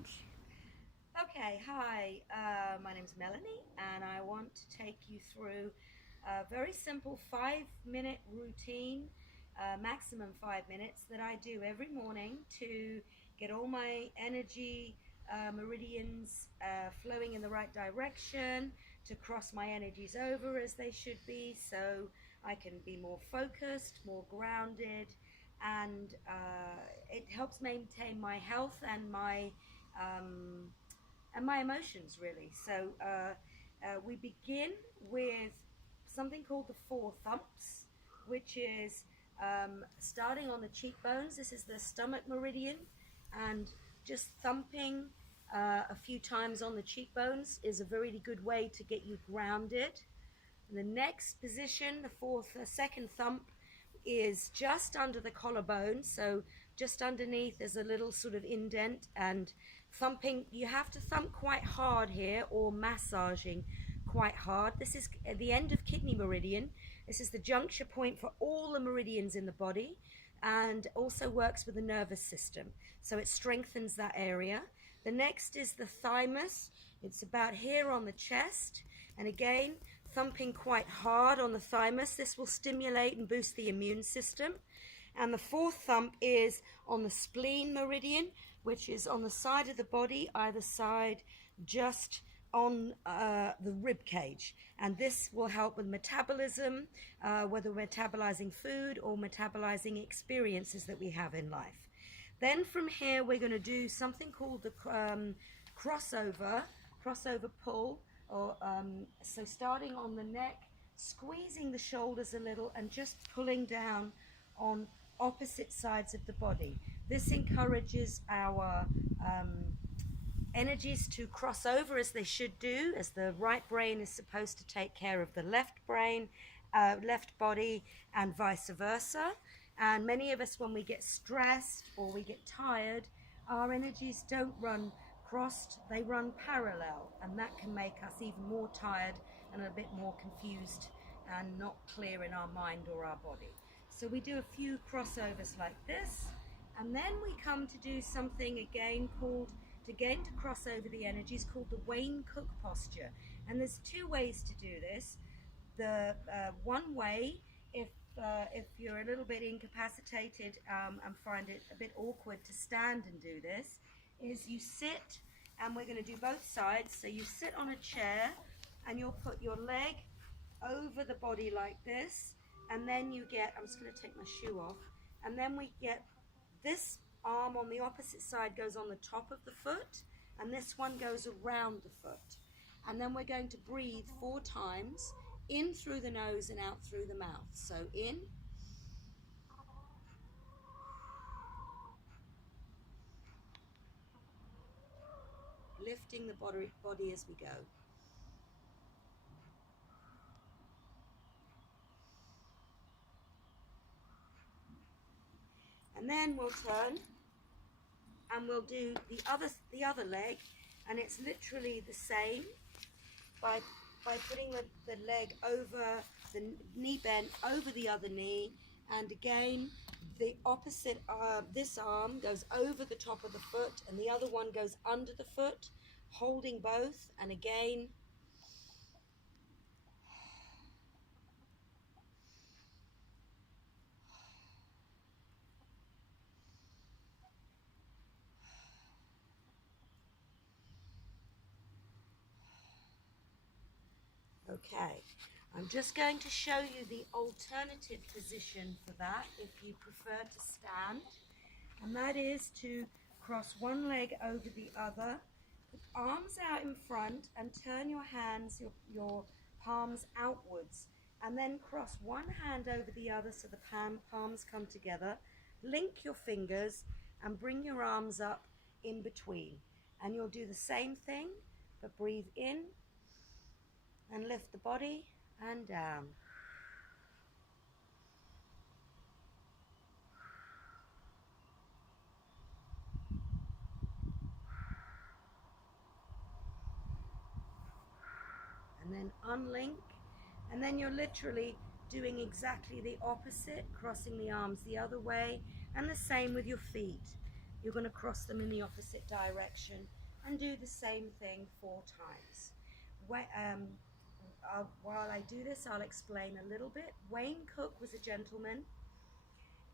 coherence. Okay, hi, my name's Melanie, and I want to take you through a very simple 5 minute routine, maximum 5 minutes, that I do every morning to get all my energy meridians flowing in the right direction, to cross my energies over as they should be, so I can be more focused, more grounded, and it helps maintain my health um, and my emotions, really. So we begin with something called the four thumps, which is starting on the cheekbones. This is the stomach meridian, and just thumping a few times on the cheekbones is a very good way to get you grounded. The next position, the second thump, is just under the collarbone. So just underneath there's a little sort of indent, and thumping, you have to thump quite hard here, or massaging quite hard. This is at the end of kidney meridian. This is the juncture point for all the meridians in the body, and also works with the nervous system. So it strengthens that area. The next is the thymus. It's about here on the chest. And again, thumping quite hard on the thymus. This will stimulate and boost the immune system. And the fourth thump is on the spleen meridian, which is on the side of the body, either side, just on the rib cage. And this will help with metabolism, whether we're metabolizing food or metabolizing experiences that we have in life. Then from here, we're going to do something called the crossover pull, or so starting on the neck, squeezing the shoulders a little, and just pulling down on opposite sides of the body. This encourages our energies to cross over as they should do, as the right brain is supposed to take care of the left brain, left body, and vice versa. And many of us, when we get stressed or we get tired, our energies don't run crossed, they run parallel, and that can make us even more tired and a bit more confused and not clear in our mind or our body. So we do a few crossovers like this, and then we come to do something again to cross over the energies, called the Wayne Cook posture. And there's two ways to do this. The one way, if you're a little bit incapacitated and find it a bit awkward to stand and do this, is you sit, and we're going to do both sides. So you sit on a chair, and you'll put your leg over the body like this, and then you get, I'm just going to take my shoe off, and then we get this arm on the opposite side goes on the top of the foot, and this one goes around the foot. And then we're going to breathe 4 times, in through the nose and out through the mouth. So in, lifting the body as we go. And then we'll turn, and we'll do the other leg, and it's literally the same, by putting the leg over the knee bent over the other knee, and again the opposite, this arm goes over the top of the foot and the other one goes under the foot, holding both, and again. Okay, I'm just going to show you the alternative position for that, if you prefer to stand, and that is to cross one leg over the other, put arms out in front, and turn your hands, your palms outwards, and then cross one hand over the other so the palms come together. Link your fingers and bring your arms up in between, and you'll do the same thing, but breathe in and lift the body and down. And then unlink, and then you're literally doing exactly the opposite, crossing the arms the other way, and the same with your feet. you're going to cross them in the opposite direction and do the same thing 4 times. While I do this, I'll explain a little bit. Wayne Cook was a gentleman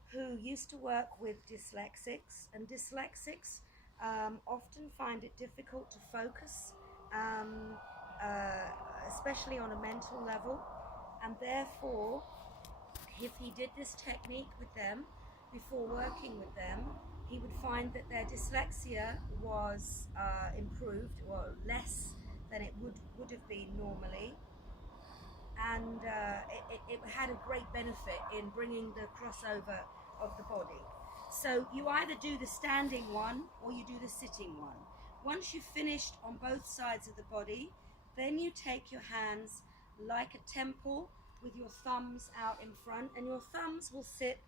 who used to work with dyslexics, and dyslexics often find it difficult to focus, especially on a mental level, and therefore if he did this technique with them before working with them, he would find that their dyslexia was improved, or less than it would have been normally, and it had a great benefit in bringing the crossover of the body. So you either do the standing one or you do the sitting one. Once you've finished on both sides of the body, then you take your hands like a temple with your thumbs out in front, and your thumbs will sit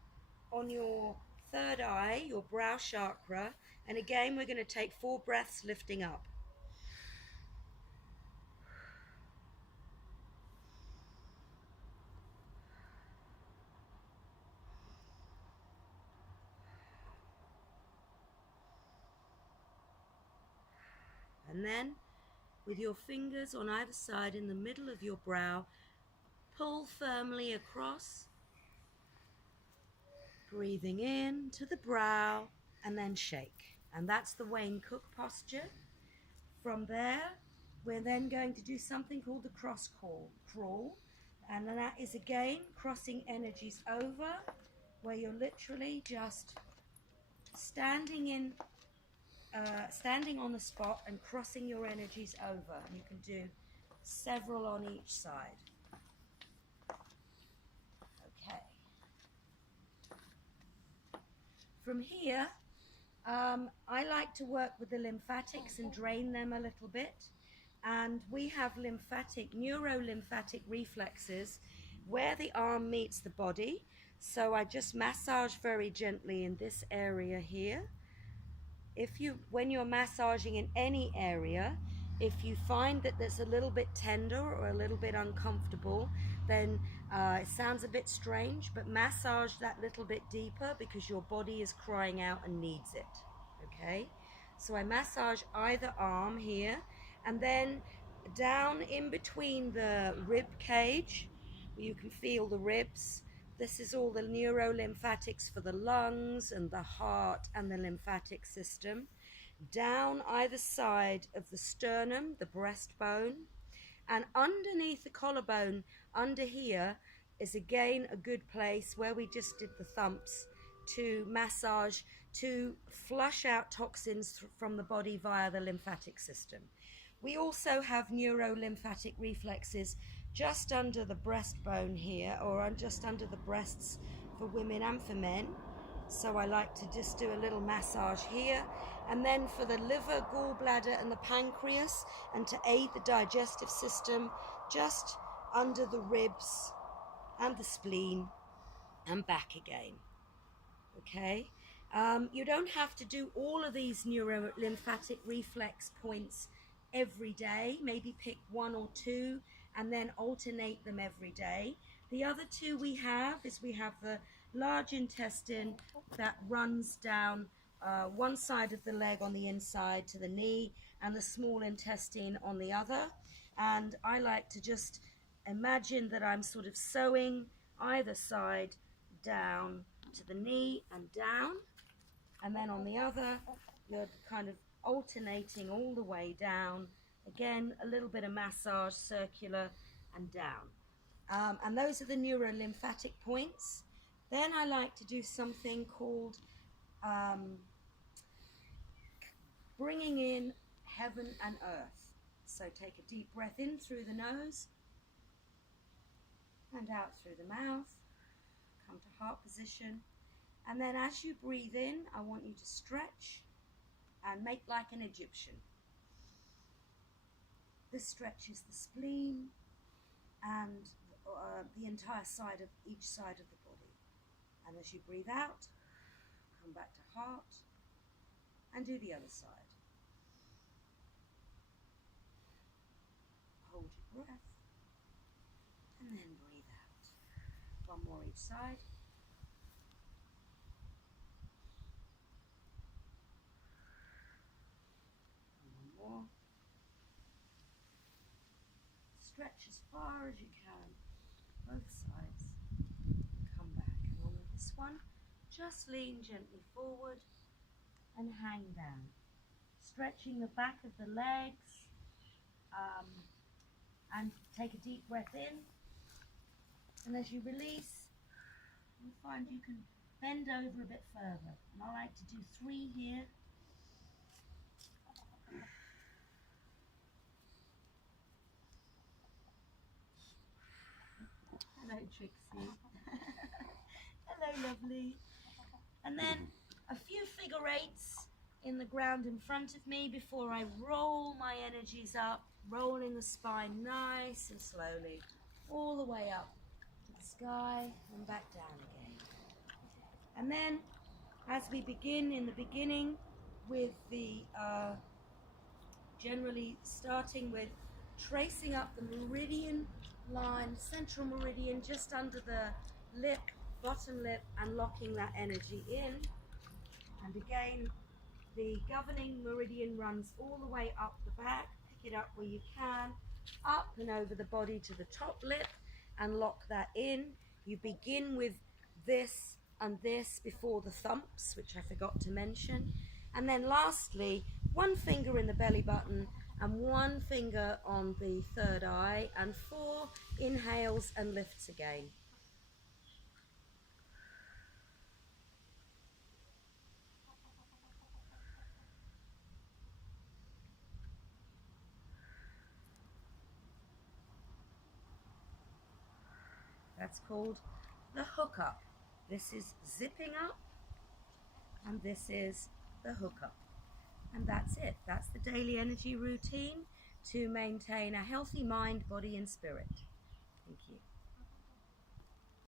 on your third eye, your brow chakra, and again we're going to take 4 breaths lifting up. And then with your fingers on either side in the middle of your brow, pull firmly across, breathing in to the brow and then shake. And that's the Wayne Cook posture. From there, we're then going to do something called the cross crawl. And then that is again crossing energies over, where you're literally just standing on the spot and crossing your energies over. You can do several on each side. Okay. From here, I like to work with the lymphatics and drain them a little bit. And we have neuro-lymphatic reflexes where the arm meets the body. So I just massage very gently in this area here. When you're massaging in any area, if you find that there's a little bit tender or a little bit uncomfortable, then it sounds a bit strange, but massage that little bit deeper because your body is crying out and needs it. Okay? So I massage either arm here, and then down in between the rib cage, you can feel the ribs. This is all the neurolymphatics for the lungs and the heart and the lymphatic system. Down either side of the sternum, the breastbone, and underneath the collarbone, under here, is again a good place where we just did the thumps to massage, to flush out toxins from the body via the lymphatic system. We also have neurolymphatic reflexes just under the breastbone here, or just under the breasts for women and for men. So I like to just do a little massage here. And then for the liver, gallbladder and the pancreas, and to aid the digestive system, just under the ribs and the spleen and back again. Okay? You don't have to do all of these neurolymphatic reflex points every day. Maybe pick 1 or 2 and then alternate them every day. The other 2 we have the large intestine that runs down one side of the leg on the inside to the knee, and the small intestine on the other. And I like to just imagine that I'm sort of sewing either side down to the knee and down, and then on the other you're kind of alternating all the way down. Again, a little bit of massage, circular and down. And those are the neurolymphatic points. Then I like to do something called bringing in heaven and earth. So take a deep breath in through the nose and out through the mouth. Come to heart position. And then as you breathe in, I want you to stretch and make like an Egyptian. This stretches the spleen and the entire side of each side of the body. And as you breathe out, come back to heart and do the other side. Hold your breath and then breathe out. 1 more each side. stretch as far as you can, both sides. Come back. And on this one, just lean gently forward and hang down. Stretching the back of the legs, and take a deep breath in. And as you release, you'll find you can bend over a bit further. And I like to do 3 here. Hello, Trixie. Hello, lovely. And then a few figure eights in the ground in front of me before I roll my energies up, rolling the spine nice and slowly, all the way up to the sky and back down again. And then, as we begin in the beginning with the, generally starting with tracing up the meridian line, central meridian, just under the lip, bottom lip, and locking that energy in. And again, the governing meridian runs all the way up the back. Pick it up where you can, up and over the body to the top lip, and lock that in. You begin with this and this before the thumps, which I forgot to mention. And then lastly, 1 finger in the belly button and 1 finger on the third eye, and 4 inhales and lifts again. That's called the hook up. This is zipping up, and this is the hook up. And that's it. That's the daily energy routine to maintain a healthy mind, body, and spirit. Thank you.